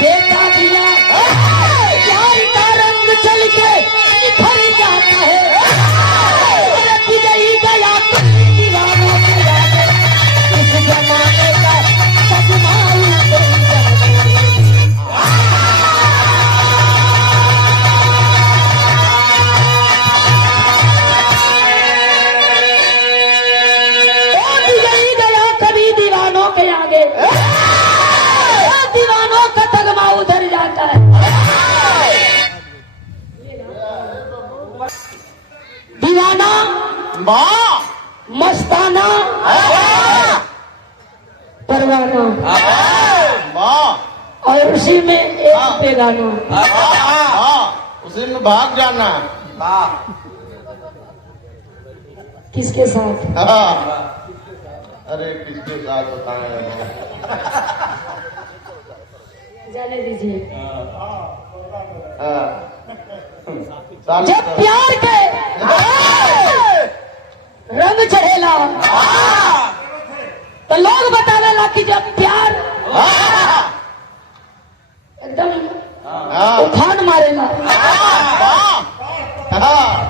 देखा दिया प्यार का रंग चल के निखर जाता है। गई गया दीवानों के याद इस जमाने का सजमाऊ गया कभी दीवानों के आगे दीवानों का तगमा उधर जाता है। दीवाना मस्ताना परवाना और उसी में एक बेगाना उसी में भाग जाना। किसके साथ? अरे किसके साथ बताएं? जाने दीजिए। जब जब प्यार के रंग चढ़ेला तो लोग बतावेला कि जब प्यार एकदम उफान मारेला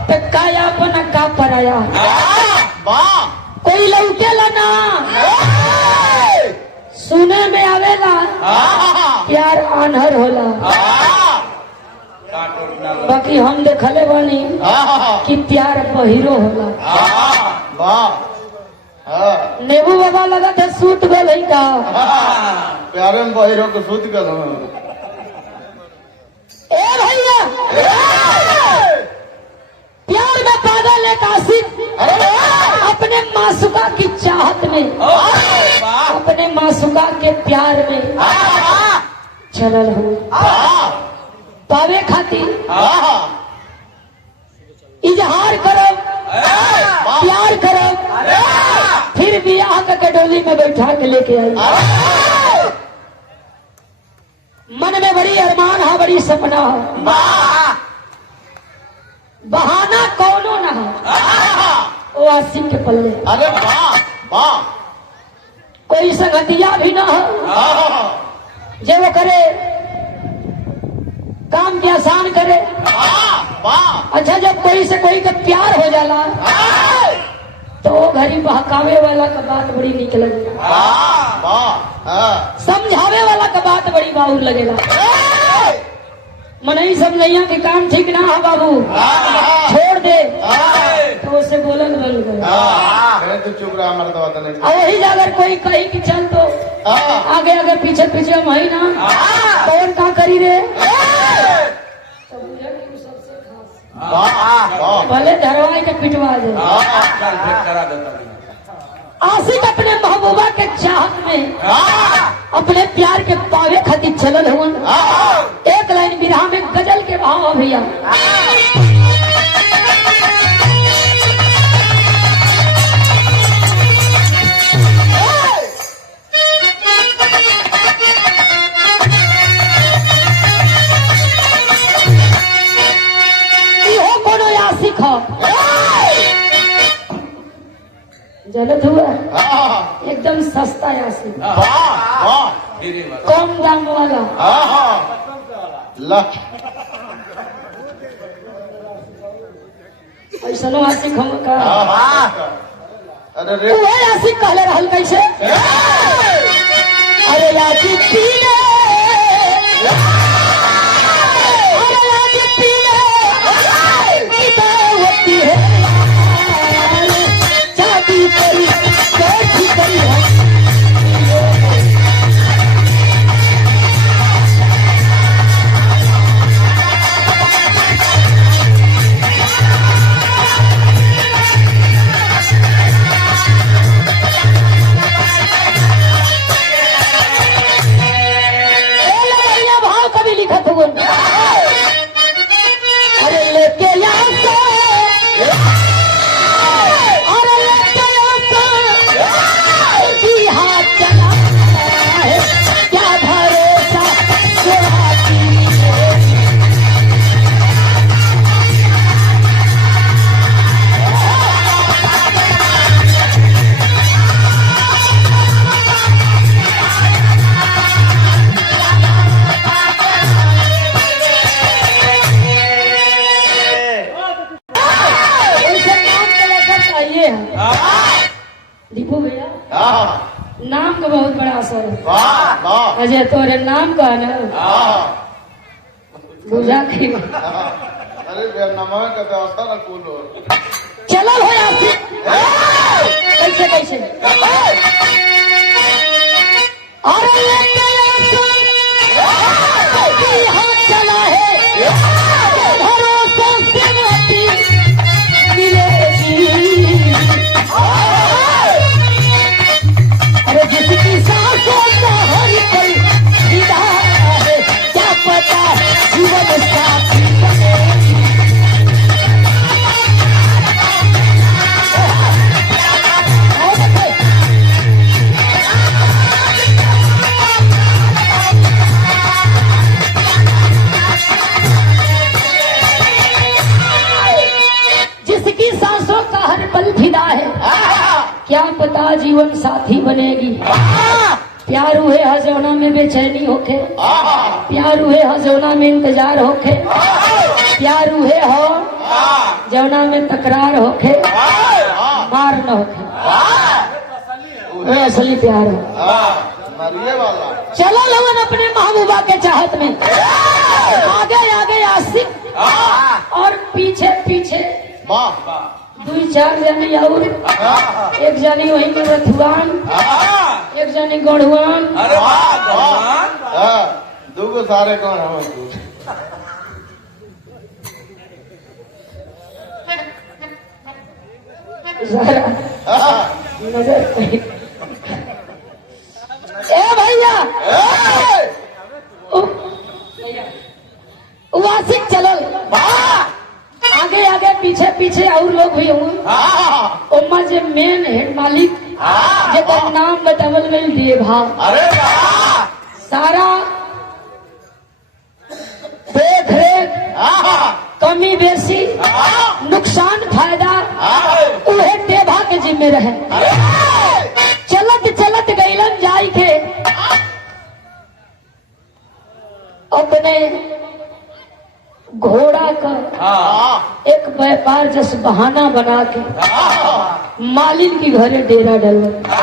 तो काया बना का पराया कोई लौटेला ना सुने में आवेला प्यार आन्हर होला। बाकी हम देखले बानी कि प्यार बहिरो होला। नेबू बाबा लगा था सूत गई का प्यारे में बहिरो को सूत गल। ए भैया प्यार में पागल एक आशिक अपने मासूका की चाहत में अपने मासूका के प्यार में चलल हो पावे खातिर इजहार करो प्यार करो फिर ब्याह का डोली में बैठा के लेके आई। मन में बड़ी अरमान है बड़ी सपना है बहाना कौनो ना हो वो आशिक के पल्ले। अरे वाह कोई संगतिया भी ना हो जो वो करे काम के आसान करे। अच्छा जब कोई से कोई का प्यार हो जाला तो वो घरी बहकावे वाला का बात बड़ी निक लगेगा समझावे वाला का बात बड़ी बाबू लगेगा। मन ही समझैया कि काम ठीक ना है बाबू छोड़ दे तो उससे बोलन बन गए। तो चुप रहा मर्दवा तो नहीं। और वही अगर कोई कही कि चल तो आगे आगे पीछे पीछे वही ना कौन का करी रे तो बुझा कि वो सबसे खास भले धरवाई के पिटवा दे। आशिक अपने महबूबा के चाहत में अपने प्यार के पावे खातिर चलल हुआ। एक लाइन बिरहा में गजल के भाव भैया। इहो कोनो आशिक हो जलत हुआ एकदम सस्ता आशिक कम दाम वाला। ऐसा आशिक हम का अरे वही आशिक कहले रहल कैसे अरे आशिक पीले होती है शादी करी कैसी करी है भाव अजय तोरे नाम का ना बुझा की अरे बेर नमः का व्यवस्था न कूलो चलो हो यार कैसे कैसे अरे हाथ चला है भरोसा से माफी मिलेगी अरे जिसकी सांसों का हर पल विदा है क्या पता जीवन साथी बनेगी जिसकी सांसों का हर पल फिदा है क्या पता जीवन साथी बनेगी प्यार हुए हजौना में बेचैनी होके प्यार हुए हजौना में इंतजार होके प्यार हुए हो जौना में तकरार होके मार न होके असली प्यार हो मरिए वाला चलो लोगन अपने महबूबा के चाहत में आगे आगे आशिक और पीछे पीछे वाह दो चार जने और एक जनी वही के रथुआन एक जनी गढ़ुआन अरे वाह दूगो सारे कौन हम तू जरा नजर कहीं ए भैया वासिक चलल आगे आगे पीछे पीछे और लोग भी होंगे उम्मा जे मेन हेड मालिक जेकर नाम बतावल गई देभा अरे वाह सारा देख रेख कमी बेसी नुकसान फायदा उहे देभा के जिम्मे रहे चलत चलत गईलन जाई के अपने घोड़ा का एक व्यापार जस बहाना बना के मालिन की घरे डेरा डलवा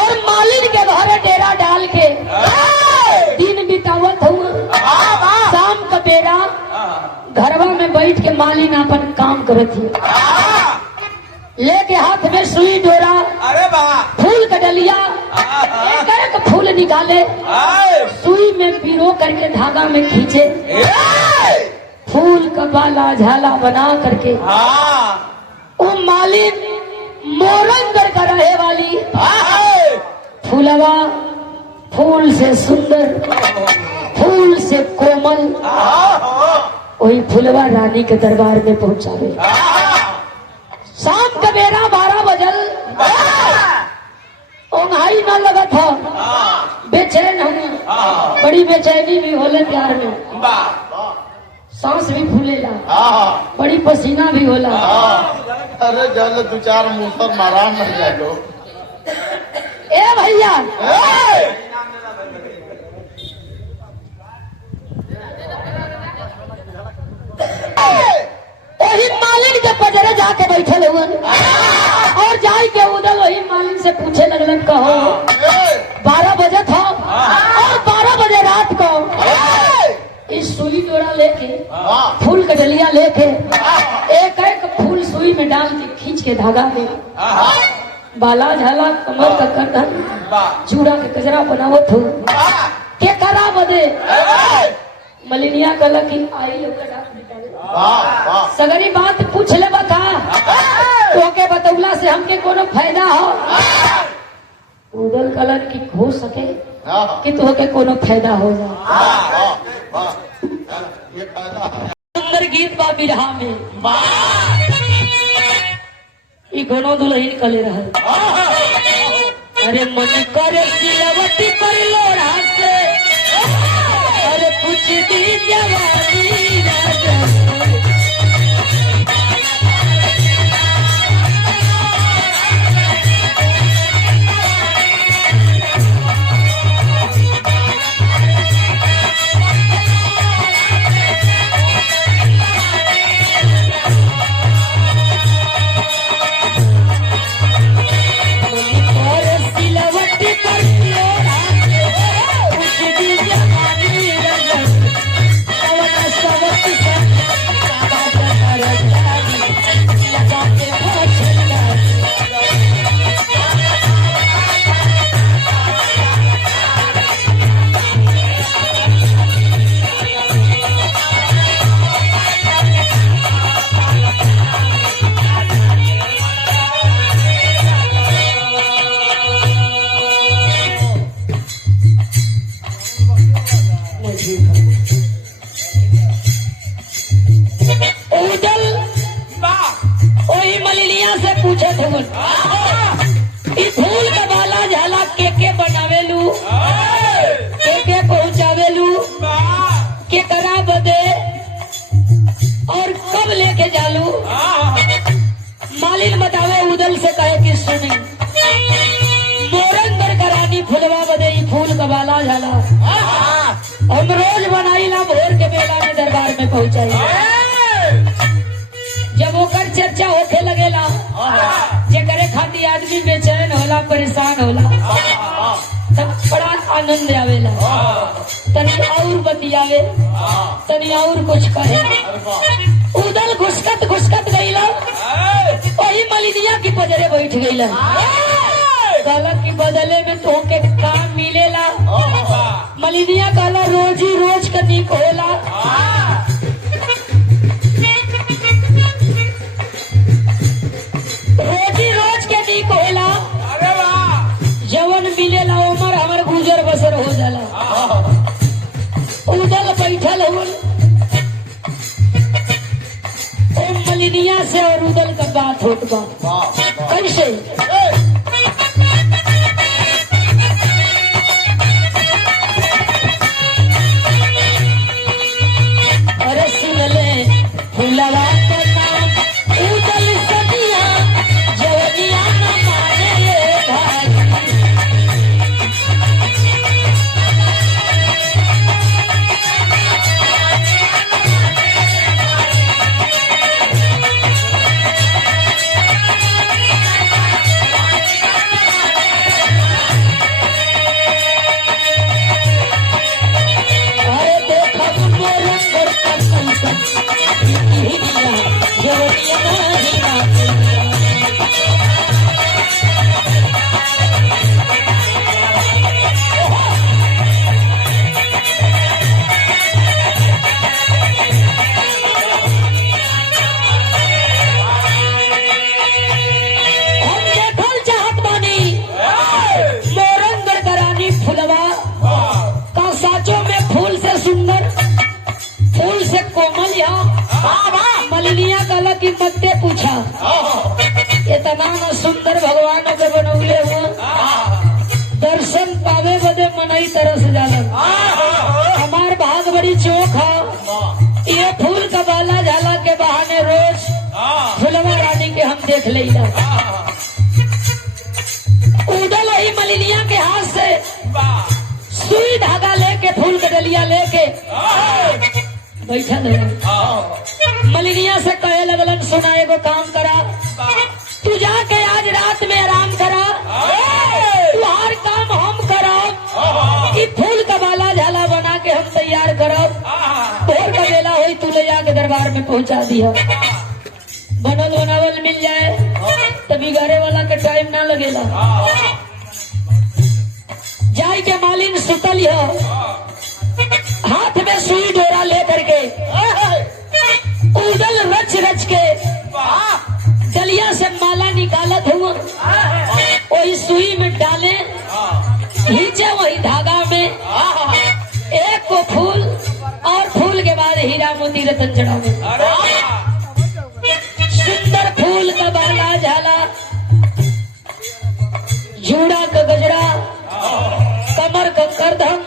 और मालिन के घरे डेरा डाल के दिन बितावत हुआ शाम का बेरा घरवा में बैठ के मालिन अपन काम करत थी लेके हाथ में सुई डोरा अरे वाह फूल का डलिया एक एक फूल निकाले सुई में पिरो करके धागा में खींचे फूल का बाला झाला बना करके वो मालिन मोरंगर का रहे वाली फूलवा फूल से सुंदर फूल से कोमल वही फूलवा रानी के दरबार में पहुंचावे शाम का बेरा 12 बजल ओंघाई न लगा था बेचैन हम बड़ी बेचैनी भी होले प्यार में सांस भी फूलेला बड़ी पसीना भी होला अरे जल दो चार मुसर मारा मर जाए लो ए भैया वही मालिन के पजरे जाके बैठे हुए और जाई के उधर वही मालिन से पूछे लगलन कहो 12 बजे था और 12 बजे रात को इस सुई डोरा लेके फूल का डलिया लेके एक एक फूल सुई में डाल के खींच के धागा में बाला झाला कमर का कंधन चूड़ा के कजरा बनावत हो के करा बदे मलिनिया कल की आई सगरी बात पूछ ले बता तो के बतौला से हमके कोनो फायदा हो उदल कलर की हो सके कि तो के कोनो फायदा हो जाए सुंदर गीत बा बिरहा में ई कोनो दुल्हन कले रहल अरे मन करे सिलवटी पर लोढ़ा से अरे कुछ दी जवानी राजा सिलवटी पर लोढ़ा हुवन। ई फूल का बाला झाला के बनावेलू, के पहुंचावेलू, के करा बदे और कब लेके जालू। मालिन बतावे उदल से कहे कि सुनी मोरंगर करानी फुलवा बदे ई फूल का बाला झाला हम रोज बनाई ना भोर के बेला में दरबार में पहुंचाई। जब ओकर चर्चा होखे लगेला जे करे खाती आदमी बेचैन होला, परेशान होला, तब बड़ा आनंद आवेला। तनी और बतियावे, तनी और कुछ कहे। उदल घुसकत गईला, वही मलिनिया की पजरे बैठ गईला। कहला कि बदले में तोहके काम मिलेला। मलिनिया कहला रोजी रोज का नीक होला। रोजी रोज के नीक होला, जवन मिलेला उमर हमर गुजर बसर हो जाला। उदल बैठल हुन, मलिनिया से और उदल का बात होत बा। कैसे? अरे सुन ले फुलवा का नाम उदल सदिया, जवनिया न माने भाई। अरे देखा मोरंगर का कंसन, जवनिया नहीं माने। हम देखल चाहत बानी मोरंगर करानी फुलवा का साचो में फूल से सुंदर, फूल से कोमल। यहाँ मलिनिया कहला कि मत्ते पूछा, इतना न सुंदर भगवान के बनौले हुआ, दर्शन पावे बदे मनई तरस जाला। हमार भाग बड़ी चौक है, ये फूल का बाला झाला के बहाने रोज फुलवा रानी के हम देख लेला। उदल ही मलिनिया के हाथ से सुई धागा लेके फूल का डलिया लेके बैठल है। मलिनिया से कहे लगलन सुना एगो काम करा, तू जाके आज रात में आराम करा, तुम्हार काम हम कराओ। ई फूल का बाला झाला बना के हम तैयार कराओ, भोर का बेला हुई तू ले जाके दरबार में पहुंचा दिया। बनल बनावल मिल जाए तो बिगाड़े वाला के टाइम ना लगेला। जाई के मालिन सुतल हो, हाथ में सुई डोरा ले करके उदल रच रच के डलिया से माला निकालत हुआ, वही सुई में डाले, खींचे वही धागा में एक को फूल और फूल के बाद हीरा मोती रतन चढ़ावे। सुंदर फूल का बाला झाला, जूड़ा का गजरा, कमर का करधम,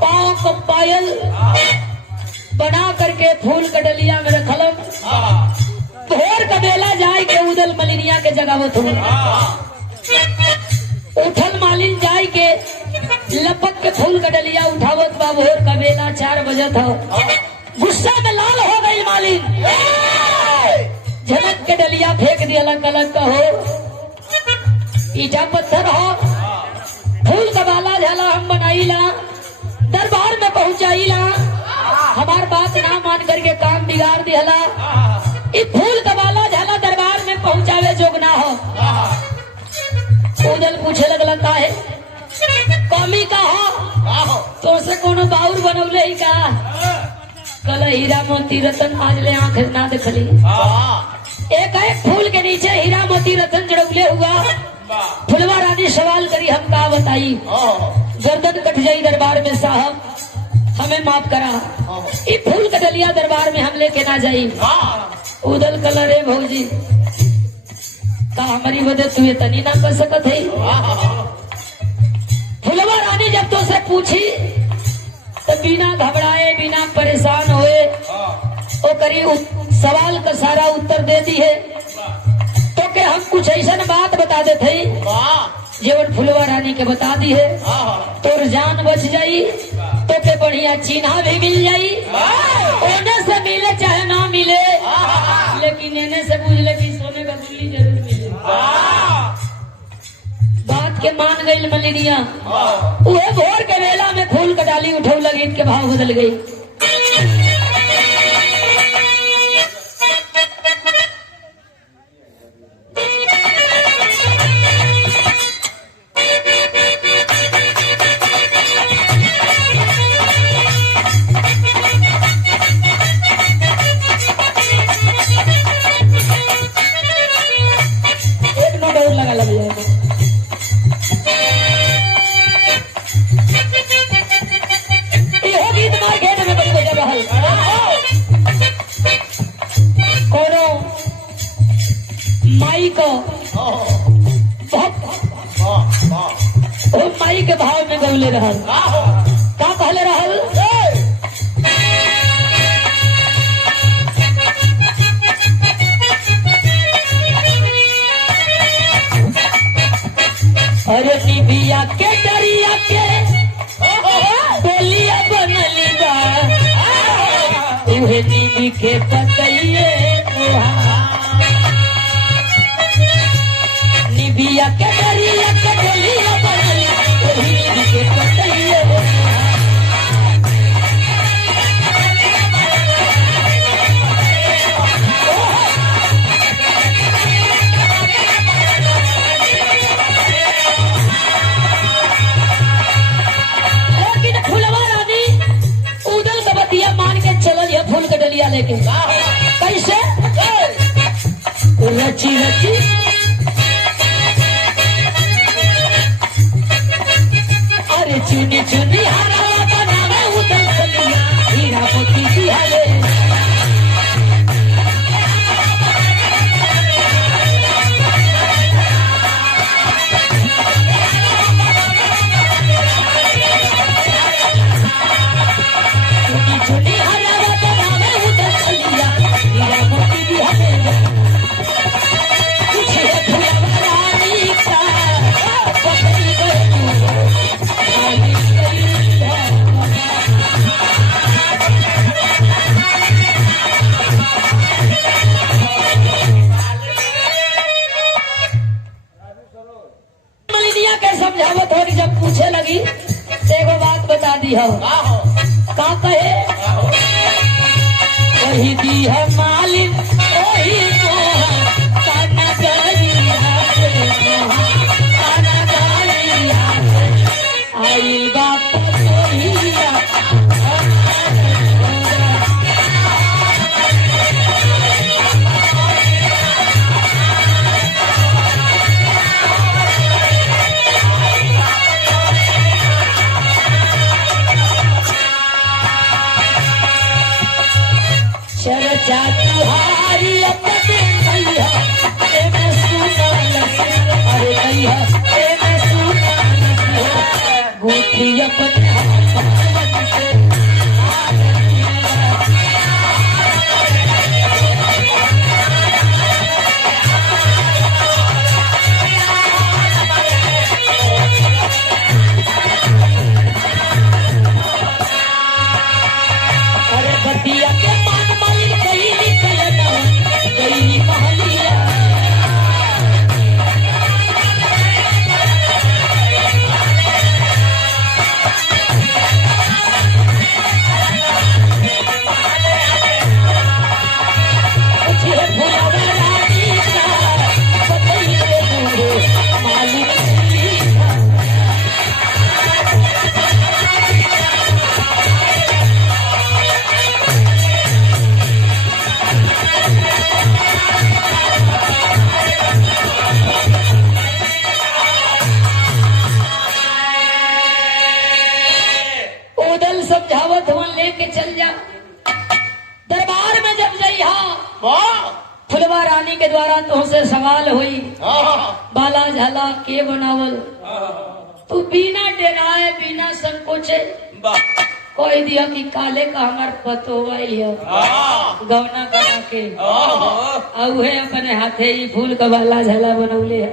पांव का पायल बना करके फूल का डलिया में रखलम। भोर का बेला जाए के उदल मलिनिया के जगावत हो। उठल मालिन जाए के लपक के फूल का डलिया उठावत बा। भोर का बेला 4 बजे था, गुस्सा में लाल हो गई मालिन, झनक के डलिया फेंक दिया। अलग का हो, ईटा पत्थर हो, फूल का बाला झाला हम बनाईला, दरबार में पहुंचाईला, हमार बात ना मान करके काम बिगाड़ दिया। ई फूल का बाला झाला दरबार में पहुंचावे जोग ना हो। उदल पूछे लगला काहे, कमी का हो तो से कोनो बाउर बनौले ही का। कल हीरा मोती रतन आज ले आंख ना देखली। एक फूल के नीचे हीरा मोती रतन जड़ौले हुआ। फुलवा रानी सवाल करी, हम का बताई, गर्दन कट जाई दरबार में साहब, हमें माफ करा। ये फूल का डलिया दरबार में हम लेके ना जाई। उदल कलर है भौजी, का हमारी वजह तू ये तनी ना कर सकत है। फुलवा रानी जब तो से पूछी तो बिना घबराए बिना परेशान होए वो करी सवाल का सारा उत्तर दे दी है। तो के हम कुछ ऐसा बात बता देते जीवन फुलवा रानी के बता दी है तोर जान बच जाई तो के बढ़िया चिन्हा भी मिल जाई। ओने से मिले चाहे ना मिले लेकिन इन्हें से पूछ ले कि सोने का गुल्ली जरूर मिले। बात के मान गई मलिनिया। उहे भोर के वेला में फूल का डाली उठौ लगी के भाव बदल गई। माई को माई के भाव में गौले रहल का कहले रहल। अरे निबिया के डरिया के बोलिया बनली बा उहे निबी के पतइए निबिया के डरिया के बोलिया बनली उहे निबी के पतइए। फूल के डलिया लेके कैसे रची रची अरे चुनी चुनी हरा बनावे उदल चलिया हीरा मोती दिहाले चुनी चुनी हरा समझावत हो जब पूछे लगी एगो बात बता दी हो का कहे वही दी है मालिक वही काना गरिया आइल बात चर्चा तुम्हारी अपने भैया मैं सुना अरे भैया मैं सुना गोठी अपने अरे बतिया के समझावत हुआ लेके चल जा दरबार में जब जइहा फुलवा रानी के द्वारा तुमसे सवाल हुई, बाला झाला के बनावल। तू बिना डराए बिना संकोचे कोई दिया कि काले का हमार पतो गौना करा के औहे अपने हाथे ही फूल का बाला झाला बनौले है।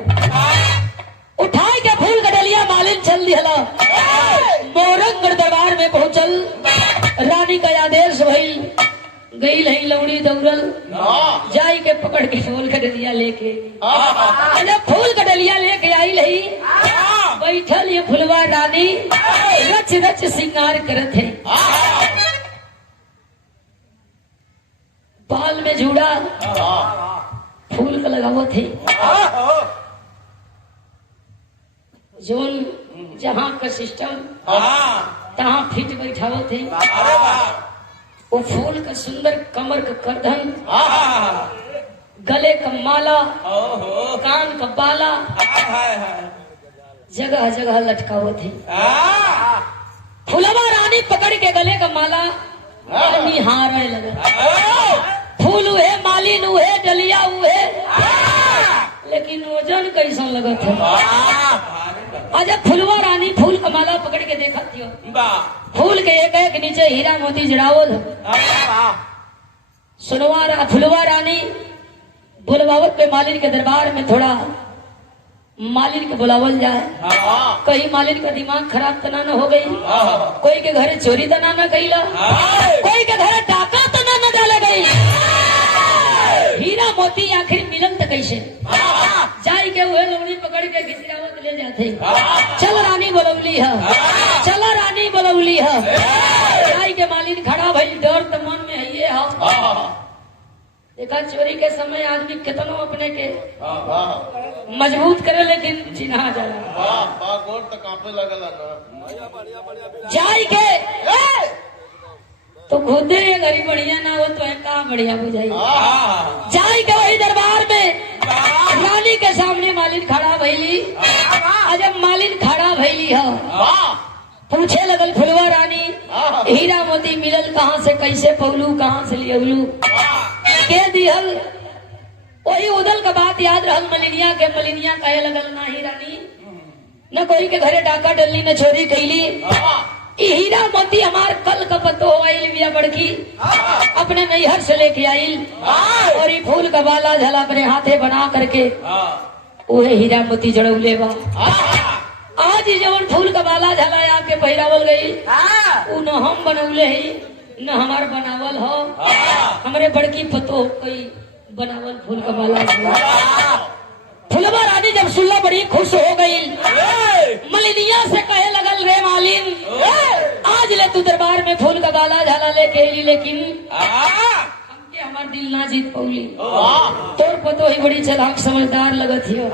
उठाए के फूल का डलिया मालिन चल दिया, मोरंगगढ़ दरबार में पहुंचल। रानी का आदेश भइल, गई नहीं लौड़ी दौड़ल, जाई के पकड़ के फूल का डलिया लेके, जब फूल का डलिया लेके आई लही, बैठल ये फुलवा रानी रच रच श्रृंगार करत है। बाल में जूड़ा फूल का लगावत है, जोन जहाँ का सिस्टम तहाँ फिट बैठावत है। वो फूल का सुंदर कमर का करधन, गले का माला, कान का बाला जगह जगह लटकावत है। फुलवा रानी पकड़ के गले का माला निहारे लगा। फूल हुए, मालिन हुए, डलिया हुए, लेकिन वजन कैसा लगत है। आज फुलवा रानी फूल का माला पकड़ के देखा थियो, फूल के एक एक नीचे हीरा मोती जड़ावल। फुलवा रानी बुलवावत पे मालिन के दरबार में थोड़ा मालिन के बुलावल जाए, कहीं मालिन का दिमाग खराब तना न हो गई, कोई के घरे चोरी तना न कैला, कोई के घरे डाका तना न डाले गई। हीरा मोती आखिर मिलन तो कैसे जाई के हुए लोड़ी पकड़ के घिसरावत ले जाते। चल रानी बोलौली है, चल रानी बोलौली है। जाई के मालिन खड़ा भइल, डर तो मन में है ये है। देखा चोरी के समय आदमी कितनो अपने के मजबूत करे, लेकिन चिन्हा जाला। जाई के तो खुदे घरी बढ़िया ना हो तो का बढ़िया बुझाई। जाई के वही दरबार में रानी के सामने मालिन खड़ा भइली। जब मालिन खड़ा भइली है, पूछे लगल फुलवा रानी, हीरा मोती मिलल कहाँ से, कैसे पौलू, कहाँ से लियलू, के दिहल। वही उदल का बात याद रहल मलिनिया के। मलिनिया कहे लगल, नाही रानी, न कोई के घरे डाका डलनी न चोरी कैली। हीरा मोती हमार कल का पतो आइल बिया बड़की, अपने नैहर से लेके आइल, और ये फूल का बाला झला अपने हाथे बना करके वही हीरा मोती जड़ौले बा। आज जवन फूल का बाला झला आके पहिरावल गई, उ न हम बनौले ही न हमार बनावल हो, हमरे बड़की पतो कोई बनावल फूल का बाला झला। फुलवा रानी जब सुनला बड़ी खुश हो गई, मलिनिया से कहे लगल, रे मालिन, आज ले तू दरबार में फूल का बाला झाला लेके अली, लेकिन हमके हमार दिल ना जीत पौली। तोर पतो ही बड़ी चालाक समझदार लगत हियो,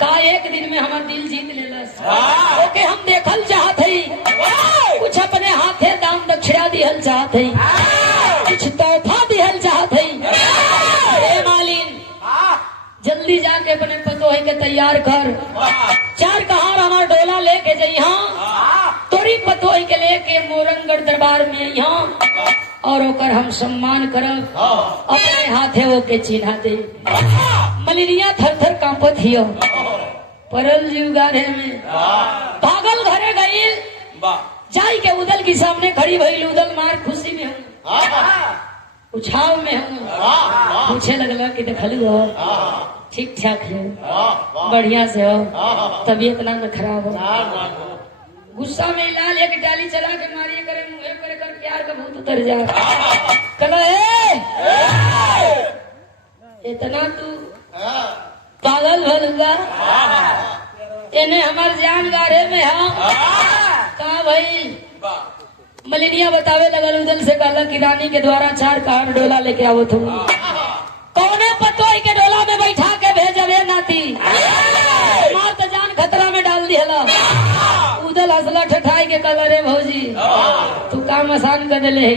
का एक दिन में हमार दिल जीत लेलस। ओके हम देखल चाहत हई, कुछ अपने हाथे दाम दक्षिणा दिहल चाहत हई, कुछ तोहफा दिहल चाहत हई। रे मालिन, जल्दी जाके अपने पतो है के तैयार कर, 4 कहार हमार डोला लेके जइहा, तोरी पतो है के लेके मोरंगगढ़ दरबार में यहाँ, और ओकर हम सम्मान करब, अपने हाथे ओके चिन्हा दे। मलिनिया थर थर कांपत हियो, परल जीव गारे में पागल घरे गईल। जाई के उदल की सामने खड़ी भइल, उदल मार खुशी में हूँ, उछाव में हूँ। पूछे लगला कि देखलू हो, ठीक ठाक हो, बढ़िया से हो, तबीयत ना खराब हो। गुस्सा में लाल एक डाली चला के मारिए करे, मुँह करे कर प्यार का भूत उतर जा। कहला इतना तू पागल भलूंगा, इन्हें हमार जान गारे में है का भाई। मलिनिया बतावे लगल, उदल से कहला कि रानी के द्वारा 4 कहार डोला लेके आवो तुम, कौने पतोई के डोला में बैठा के भेजवे नाती, मार तो जान खतरा में डाल दिहला। उदल हंसला ठठाई के कहला, रे भौजी तू काम आसान कर देले है,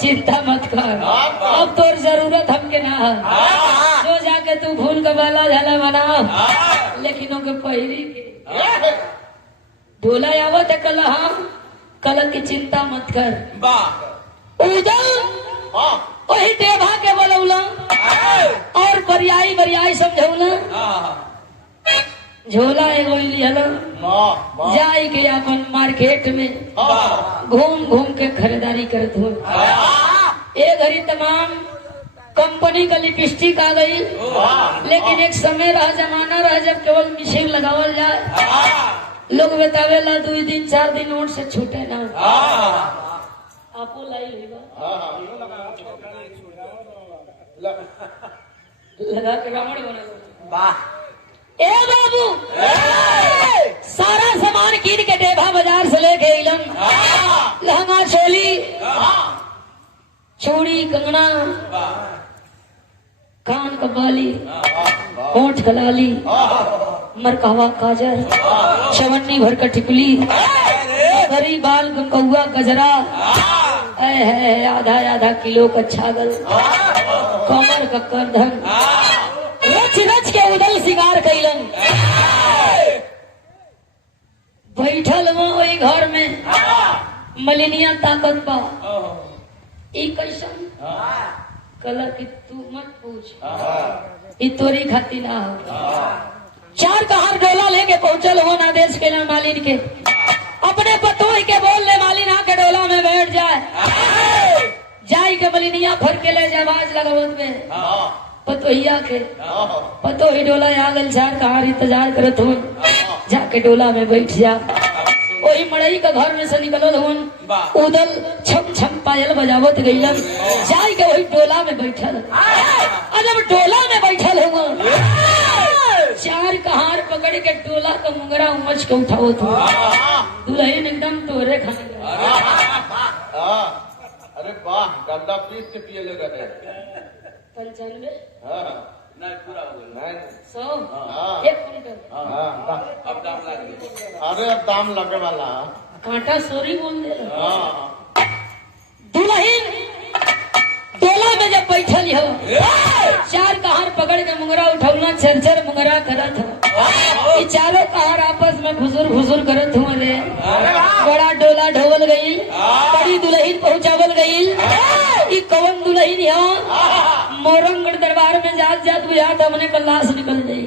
चिंता मत कर, अब तोर जरूरत हमके ना है, जो जाके तू फूल का बाला झाला बनाओ, लेकिन ओके पहिरी के डोला आवत है। कहला हाँ, कल की चिंता मत कर। उदल वही देवा के बोलौला और बरियाई बरियाई समझौला झोला एगो लिहल जाई के अपन मार्केट में घूम घूम के खरीदारी करत हुए। एक घड़ी तमाम कंपनी का लिपस्टिक आ गई, लेकिन एक समय रहा, जमाना रहा जब केवल मिशिंग लगावल जाए। लोग बतावेला 2 दिन 4 दिन ओट से छूटे ना। आपो लाई लगा के रावण बना। ए बाबू सारा सामान कीन के देवा बाजार से लेके अइलन। लहंगा चोली, चूड़ी कंगना, कान का बाली, होंठ का लाली, मरकावा काजल, चवन्नी भर का टिकुली, गरी बाल कौआ गजरा, है आधा आधा किलो का छागल, कमर का करधन, रच रच के उदल सिंगार कैलन। बैठल वही घर में मलिनिया ताकत बा। ई कैसन कला की तू मत पूछ, ई तोरी खाती ना हो। 4 कहार डोला लेके पहुंचल हो ना देश के ना मालिन के। अपने पतोही के बोल ले मालिन आके डोला में बैठ जाए। जाई के मलिनिया भर के ले आवाज लगावत में पतोहिया के। पतोही डोला आ गल, 4 कहार इंतजार करत हो। जाके डोला में बैठ जा। वही मड़ई का घर में से निकलल हुन, उदल छम छम पायल बजावत गईलन। जाई के वही डोला में बैठल। जब डोला में बैठल हुआ, 4 कहार पकड़ के डोला का मुंगरा उमच के उठावत हुआ। दुल्हन एकदम तोरे खाने अरे वाह, गड्ढा पीस के पिए ले गए। 95 नहीं पूरा हो गया। 100 1 कुंटल। अब दाम लग गया। अरे अब दाम लगे वाला। कांटा सोरी बोल दे। दुल्हन डोला में जब बैठल हो, 4 कहार पकड़ के मुंगरा उठौना, चरचर मुंगरा करत हो। ये 4 कहार आपस में फुसुर फुसुर करत हुआ रे। बड़ा डोला ढोवल गई, बड़ी दुल्हन पहुंचावल गई। ई कौन दुल्हन यहाँ मोरंगढ़ दरबार में जात जात बुझात हमने का लाश निकल गई।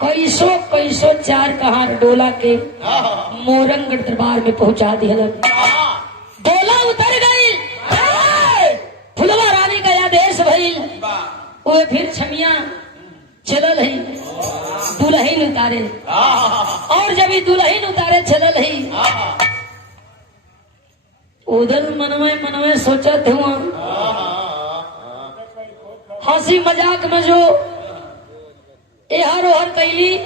कैसो 4 कहार डोला के मोरंगढ़ दरबार में पहुंचा दिया। डोला उतर गई, फुलवा रानी का आदेश भइल। वो फिर छमिया चलल है, दुल्हन उतारे। और जब ये दुल्हन उतारे चलल है, उधर मनवे सोचत हुआ, हंसी मजाक में जो एहर ओहर कैली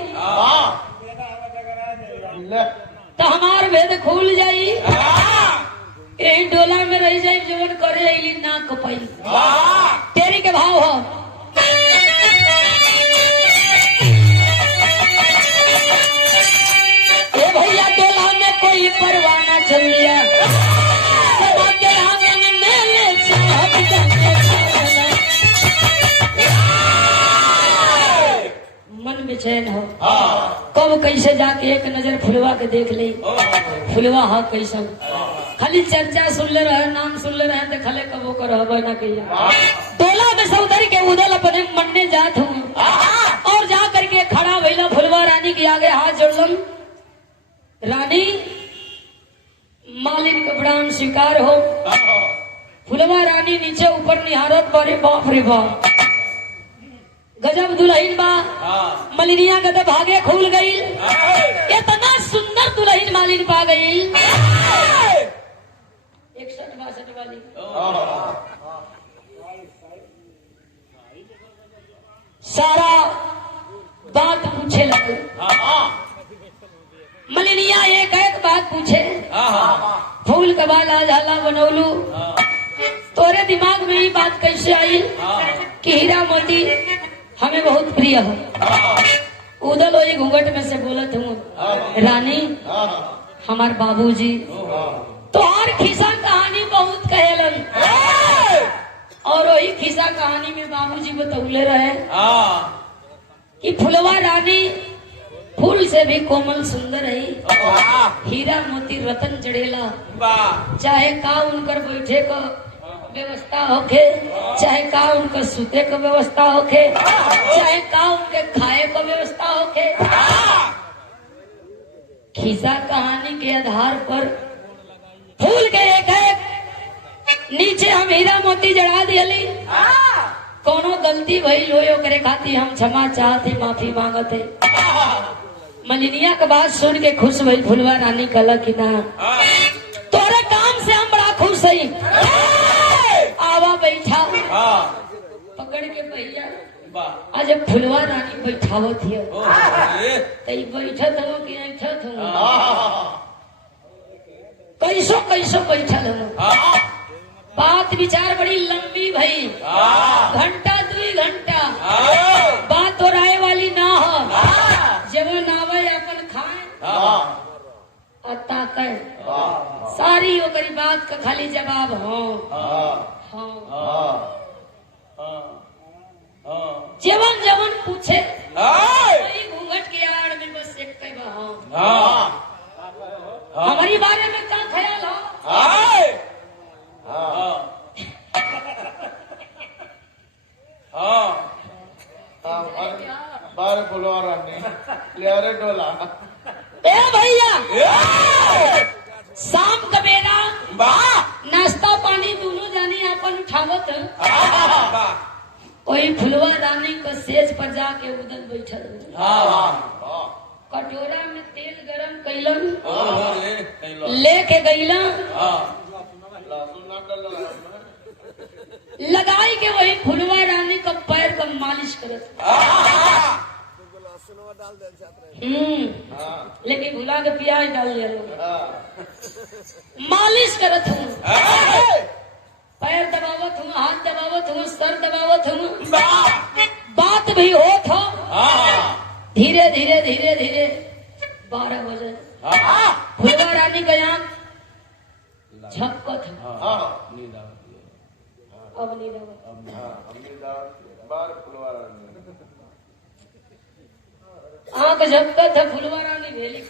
तो हमार भेद खुल जाई। यही डोला में रह जाए, जीवन करे अली ना कपाई। तेरी के भाव हो। ए भैया डोला में कोई परवाना चल लिया, सदा के आंगन में ले मन बेचैन हो। कब कैसे जाके एक नजर फुलवा के देख ले। फुलवा हा कैसा खाली चर्चा सुन ले रहे, नाम सुन ले रहे, देखले कबो को रहबा ना कहिया। डोला में सौदरी के उदल अपने मनने जात हूँ और जा करके खड़ा भइला फुलवा रानी के आगे हाथ जोड़लन। रानी मालिन का प्राण स्वीकार हो। फुलवा रानी नीचे ऊपर निहारत, बारे बाप रे बाप, गजब दुल्हन बा। मलिनिया का तो भागे खुल गई। इतना सुंदर दुल्हन मालिन पा गई। 61-62 वाली सारा बात पूछे लगे। मलिनिया एक बात पूछे, फूल का बाल आज हाला बनौलू, तोरे दिमाग में ये बात कैसे आई कि हीरा मोती हमें बहुत प्रिय हो। उदल वही घूंघट में से बोलत हूँ, रानी हमार बाबूजी तोहार खिस्सा कहानी बहुत कहेलन। और वही खिस्सा कहानी में बाबूजी बतौले रहे कि फुलवा रानी फूल से भी कोमल सुंदर है, वाह हीरा मोती रतन जड़ेला। वाह चाहे का उनकर बैठे का व्यवस्था होखे, चाहे का उनकर सुते का व्यवस्था होखे, चाहे का उनके खाए का व्यवस्था होखे, खिस्सा कहानी के आधार पर फूल के एक एक नीचे हम हीरा मोती जड़ा दियली। कोनो गलती भई लोयो करे खाती हम क्षमा चाहते, माफी मांगते। मलिनिया के बात सुन के खुश भई फुलवा रानी कहला कि ना तोरे काम से हम बड़ा खुश हई। आवा बैठा पकड़ के भैया वाह आज फुलवा रानी बैठावत हिय ओए तई बैठत हो कि ऐठत हो, कैसो कैसो बैठल हो। बात विचार बड़ी लंबी भई, घंटा 2 घंटा बात और आए वाली ना हो। जवन आवे अपन खाए अता कर सारी ओकरी बात का खाली जवाब हाँ जवन जवन पूछे वही घूंघट के आड़ में बस एक कई हमारी बारे में क्या ख्याल हो। बारे फुलवा रानी ले अरे डोला ए भैया शाम का बेला नाश्ता पानी दोनों जानी अपन उठावत। कोई फुलवा रानी को सेज पर जाके उधर बैठल, कटोरा में तेल गरम कैलन, लेके गईला, लगाई के वही फुलवा रानी का पैर का मालिश करत। लेकिन भुला के प्याज डाल दिया मालिश करत हूँ, पैर दबावत हूँ, हाथ दबावत हूँ, सर दबावत हूँ। बात भी होत हो। धीरे धीरे धीरे धीरे 12 बजे फुलवा रानी का आँख झपकत है। अब नहीं आँख झपकत है, फुलवा रानी भेली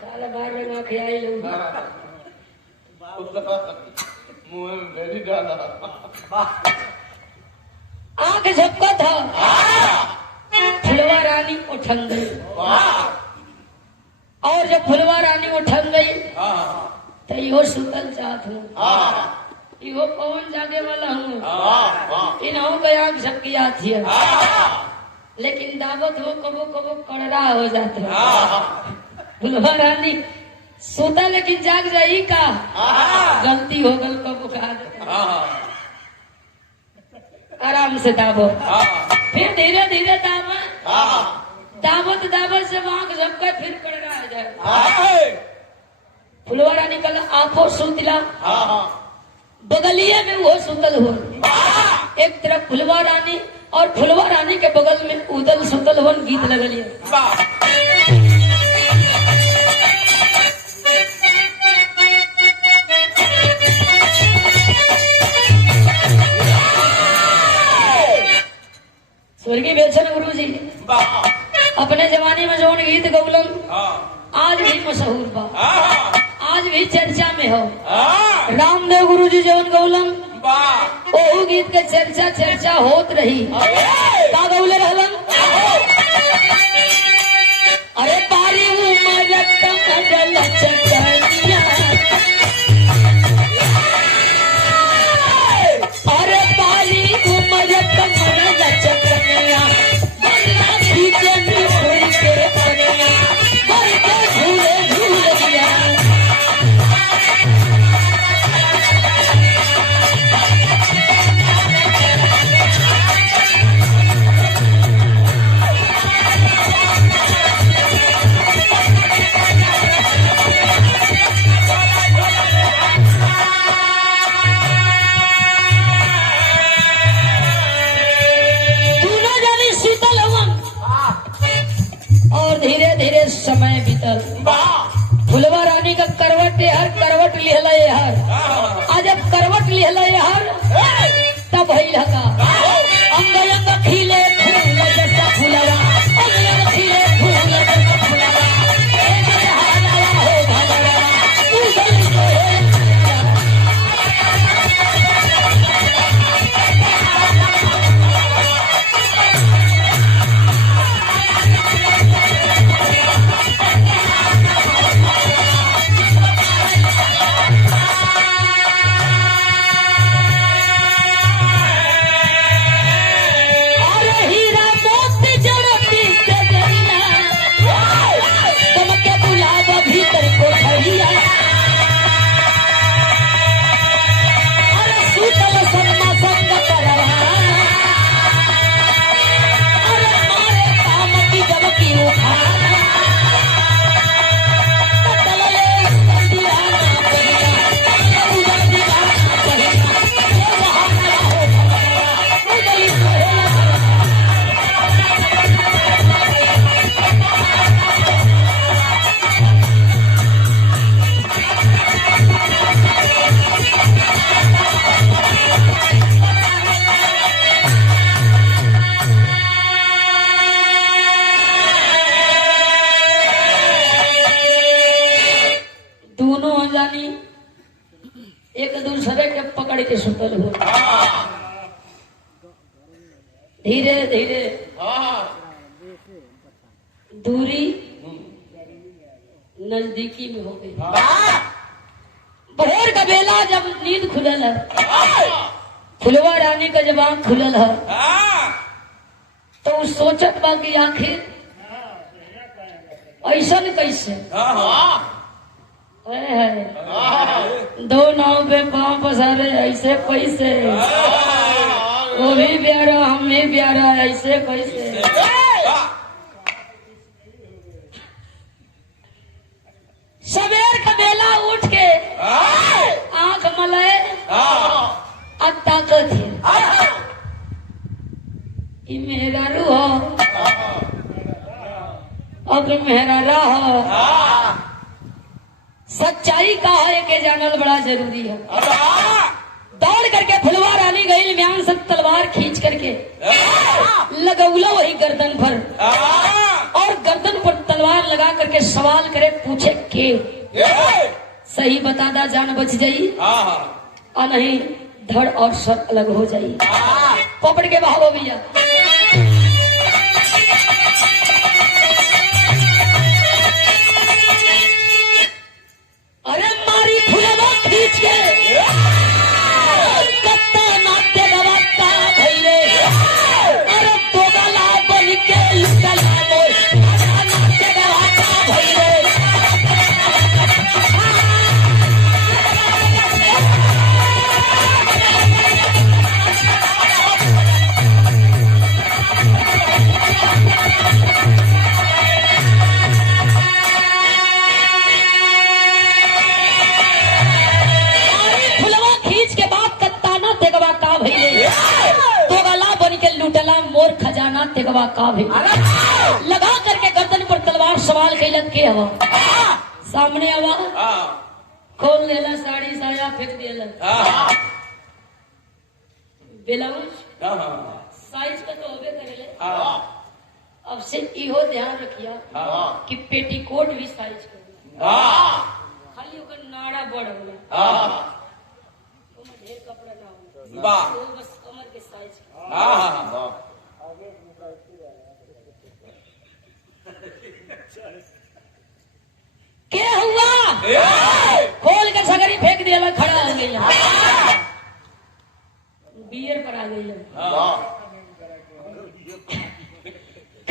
खाला बाहर में आँख आई लोग मुंह में भेली डाला आँख झपका था। फुलवा रानी उठन गई और जब फुलवा रानी उठन गई तो इहो सुतल चाहत हूँ, इहो पवन जागे वाला हूँ, इन्हों का आँख झपकिया थी। लेकिन दावत हो कबो कबो कड़रा हो जाते। फुलवा रानी सोता लेकिन जाग जाई का गलती हो गल कबो कहा आराम से दाबो, फिर धीरे धीरे दावत दावत से आँख झपका फिर कड़रा हो जाए। फुलवा रानी कल आंखों सुतला, बगलिए में वो सुतल हो। एक तरफ फुलवा रानी और फुलवा रानी के बगल में उदल सुतल हो गीत लगलिए। स्वर्गीय बेलचंद गुरु जी अपने जमाने में जौन गीत गौलन आज भी मशहूर बा, आज भी चर्चा में हो। रामदेव गुरु जी जौन गौलन ओहू गीत के चर्चा होत रही। का गौले रहलन? अरे पारी उमर कमल चकनिया, अरे पारी उमर कमल चकनिया, बन्ना भीजनी फूल के पनिया, भर के झूले झूलिया। करवट लिहला हर आज जब करवट लिहला हर तब भइल हका अंग अंग खिले फूल जैसा फुलवा अंग अंग खिले फूल जैसा फुलवा एक हारा हो भगवा उगल सोहे एक दूसरे के पकड़ के सुतल हो धीरे धीरे दूरी नजदीकी में हो गई। भोर का बेला जब नींद खुलल है फुलवा रानी का जब आँख खुलल है तो सोचत बा कि आखिर ऐसा कैसे दो नाव पे पांव पसारे ऐसे कैसे वो भी प्यारा हम भी प्यारा ऐसे कैसे सवेर का बेला उठ के आंख मलाए अब ताकत है मेरा रू हो अब मेरा राह सच्चाई का है के जानल बड़ा जरूरी है। दौड़ करके फुलवा रानी गई म्यान से तलवार खींच करके लगौला वही गर्दन पर और गर्दन पर तलवार लगा करके सवाल करे पूछे के सही बता दा जान बच जाई और नहीं धड़ और सर अलग हो जाई। पकड़ के भागो भैया अरे मारी फुलवा खींच के कत्ता नाते गवाता भैले अरे दोगला बन के लुटला मोर नाते गवाता भैले मोर खजाना तेगवा का भी लगा करके गर्दन पर तलवार सवाल कैलन के हवा सामने हवा खोल लेला साड़ी साया फेंक देला ब्लाउज साइज का तो होबे करेले अब से इहो ध्यान रखिया कि पेटीकोट भी साइज का खाली ओकर नाड़ा बड़ होला ओमे ढेर कपड़ा ना होला बस कमर के साइज का क्या हुआ खोल कर सगरी फेंक दिया खड़ा हो गया बियर पर आ गई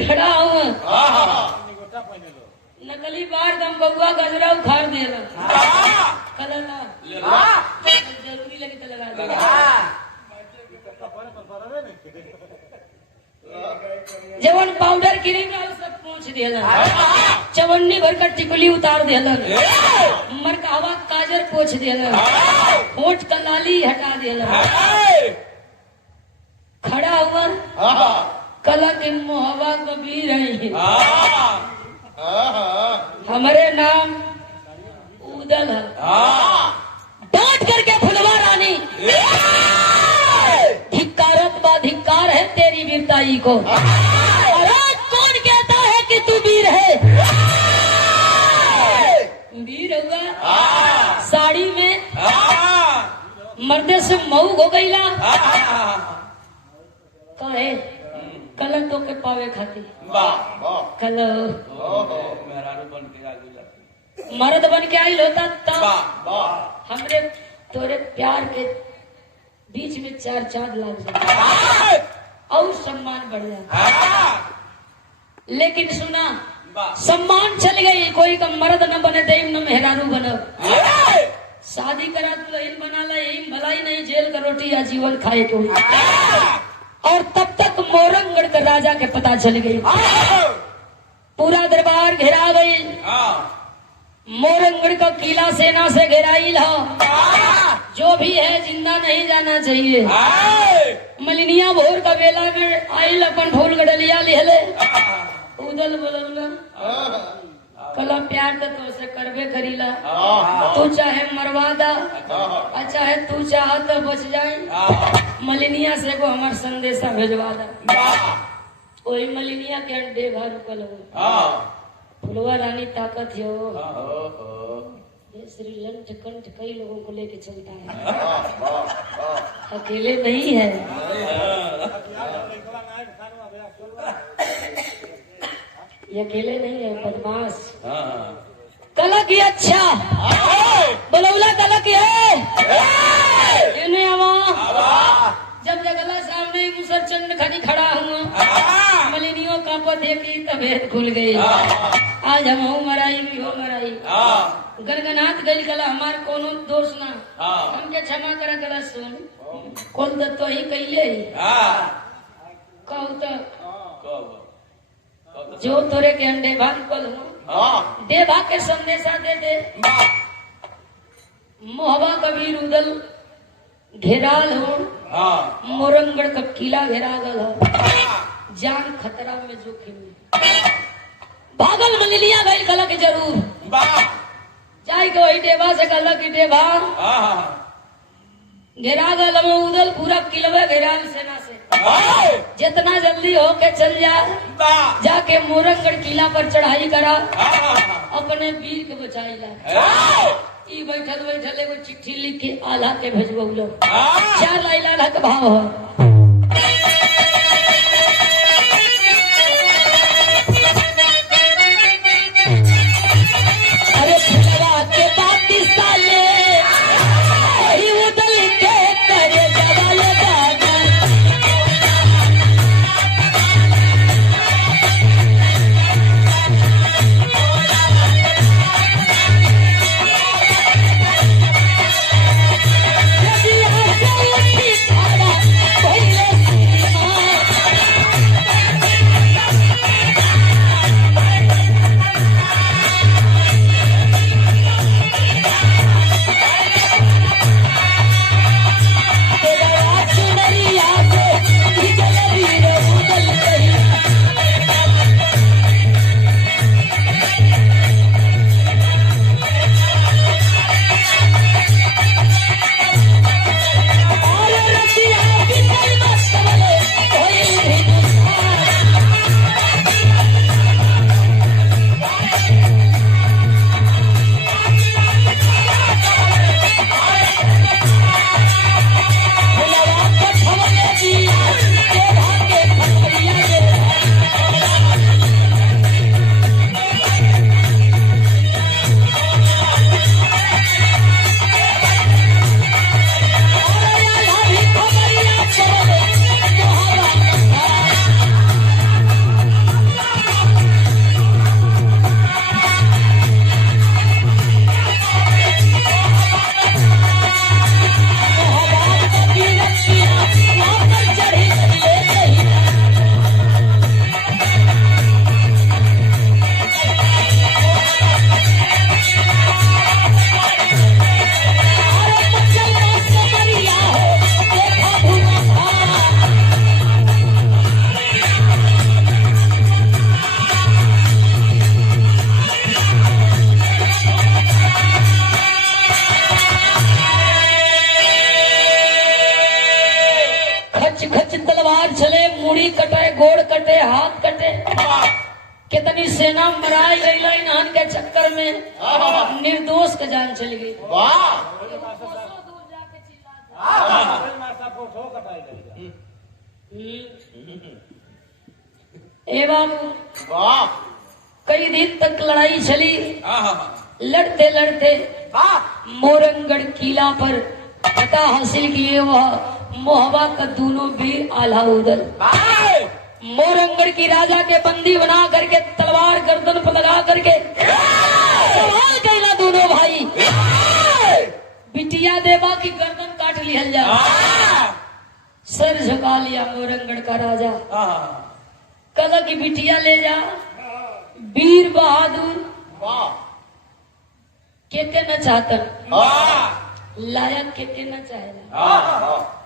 खड़ा हुआ नकली बार दम बउआ गजरा उखाड़ देला कलर जरूरी लगे तो लगा दे जवन पाउडर क्रीम सब पहुंच देला चवन्नी भर कर टिकुली उतार देला मरकावा काजर पोछ देला होठ का लाली हटा देला खड़ा हुआ कला के मोहब्बा कबीर है हमारे नाम उदल है। हाँ डांट करके फुलवा रानी धिक्कारत बा धिक्कार है तेरी वीरताई को। और आज कौन कहता है कि तू वीर है? वीर होगा साड़ी में मर्दे से मऊ हो गईला कहे कलर तो के पावे खाती कल मेहरारू बन के आगे जाती मर्द बन के आई होता तब हमरे तोरे प्यार के बीच में चार चांद लग जाए और सम्मान बढ़ जाए। लेकिन सुना सम्मान चल गई, कोई का मर्द न बने देम न मेहरारू बनो। शादी करा तो यही बना ला, यही भलाई नहीं जेल का रोटी या जीवन खाए तो। और तब तक मोरंगगढ़ का राजा के पता चल गई, पूरा दरबार घेरा गई। मोरंगगढ़ का किला सेना से घेराइल हो, जो भी है जिंदा नहीं जाना चाहिए। मलिनिया भोर का बेला में आइल अपन ढोल गडलिया लिहले उदल बोलौला कला प्यार तो से करबे करीला, तू चाहे मरवा दा चाहे तू चाह तो बच जाए। मलिनिया से को हमार संदेशा भेजवा दा। वही मलिनिया के अंडे भर रुकल हो फुलवा रानी ताकत हो। ये श्री लंठ कंठ कई लोगों को लेके चलता है, अकेले नहीं है। ये अकेले नहीं है, बदमाश कलक ही अच्छा बोलौला कलक है। इन्हें जब जगला सामने ही मुसरचंड खड़ी खड़ा हुआ, मलिनियों का पद देखी तबीयत खुल गई। आज हम हो मराई भी हो मराई गनगनाथ गई कला हमार कोनो दोष ना, हमके क्षमा करा कला सुन कौन तो ही कैले ही कहू तो जो तोरे के अंडे भाग कल हूँ दे भाग के संदेशा दे दे। मोहबा कबीर उदल घेराल हो, मोरंगगढ़ का किला घेरा गल हो, जान खतरा में जोखिम में भागल मलिनिया गई कला के जरूर जाए के वही डेबा से कला की डेबा घेरा गल में उदल पूरा किलवा घेराल सेना से। जितना जल्दी हो के चल जा, जाके मोरंगगढ़ किला पर चढ़ाई करा, अपने वीर के बचाई ला। ई बैठल बैठल एगो चिट्ठी लिख के आल्हा के भेजबो लोग, 4 लाइन आल्हा का भाव हो। अरे फुलवा के बाती साले उदल के करे जवाल बागा। Oh हाथ कटे, कितनी सेना मराई गई इन्हन के चक्कर में निर्दोष का जान चली गई। ए बाबू कई दिन तक लड़ाई चली। लड़ते लड़ते मोरंगढ़ किला पर फतह हासिल किए वह मोहबा का दोनों वीर आला उदल मोरंगढ़ की राजा के बंदी बना करके तलवार गर्दन पर लगा करके सवाल कैला दोनों भाई बिटिया देवा की गर्दन काट लिहल जा। सर झुका लिया मोरंगढ़ का राजा, कल की बिटिया ले जा। वीर बहादुर के न चाहतन लायक के न चाहेला,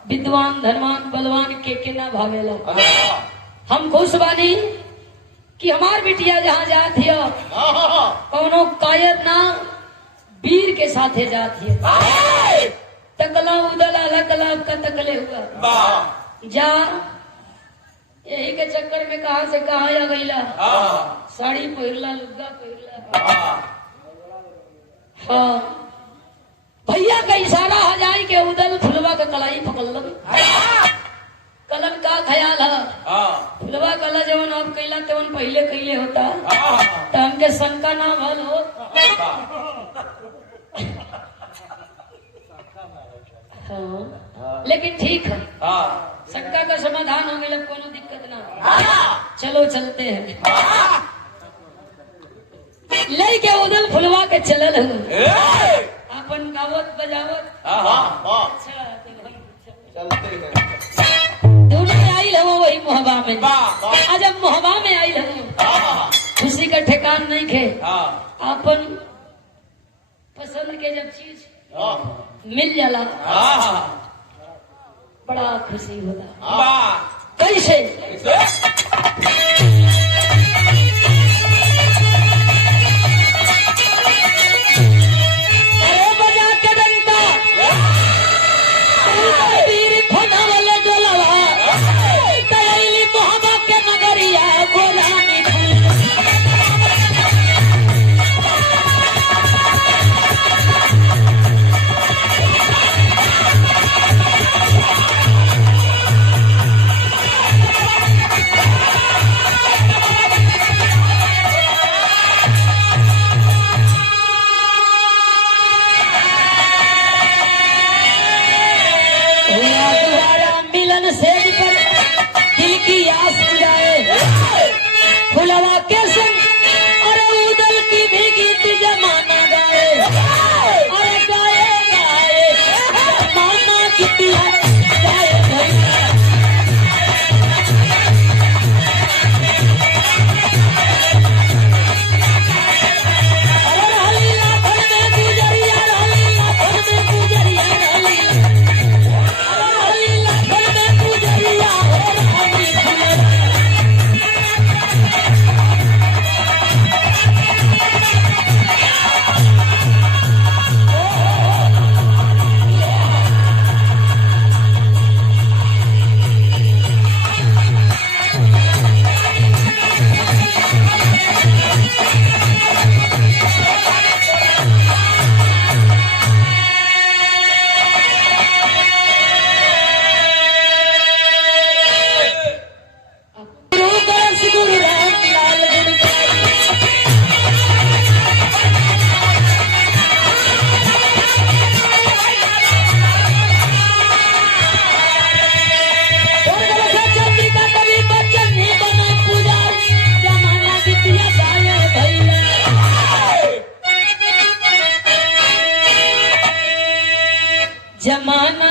विद्वान धनवान बलवान के न भावेला। हम खुश बानी कि हमार बिटिया जहाँ जात है कौनो कायर ना वीर के साथे जात है। तकला उदल अलग अलग का तकले हुआ जा, यही के चक्कर में कहा से कहा आ गईला। साड़ी पहिरला, लुग्गा पहिरला। हाँ भैया का इशारा हो जाए के उदल फुलवा का कलाई पकड़ कलन का ख्याल है। फुलवा कला जवन अब कैला तेवन पहले कैले होता तो हमके शंका ना भल हो। हाँ लेकिन ठीक है, शंका का समाधान हो गया, कोनो दिक्कत ना। चलो चलते हैं। ले के उदल फुलवा के चलल हूँ अपन गावत बजावत। अच्छा चलते हैं। दोनों आई हो वही मोहबा में। आज अब मोहबा में आई हो, खुशी का ठिकान नहीं खे। अपन पसंद के जब चीज मिल जाला बड़ा खुशी होता। कैसे फुलवा के संग अरे उदल की भी गीत जमाना गाए, अरे गाए गाए जमाना गीतिया गाए भैया। अरे हली लाखन में गुजरिया, हली लाखन में गुजरिया, हली लाखन में गुजरिया और हली फुलवा। जमाना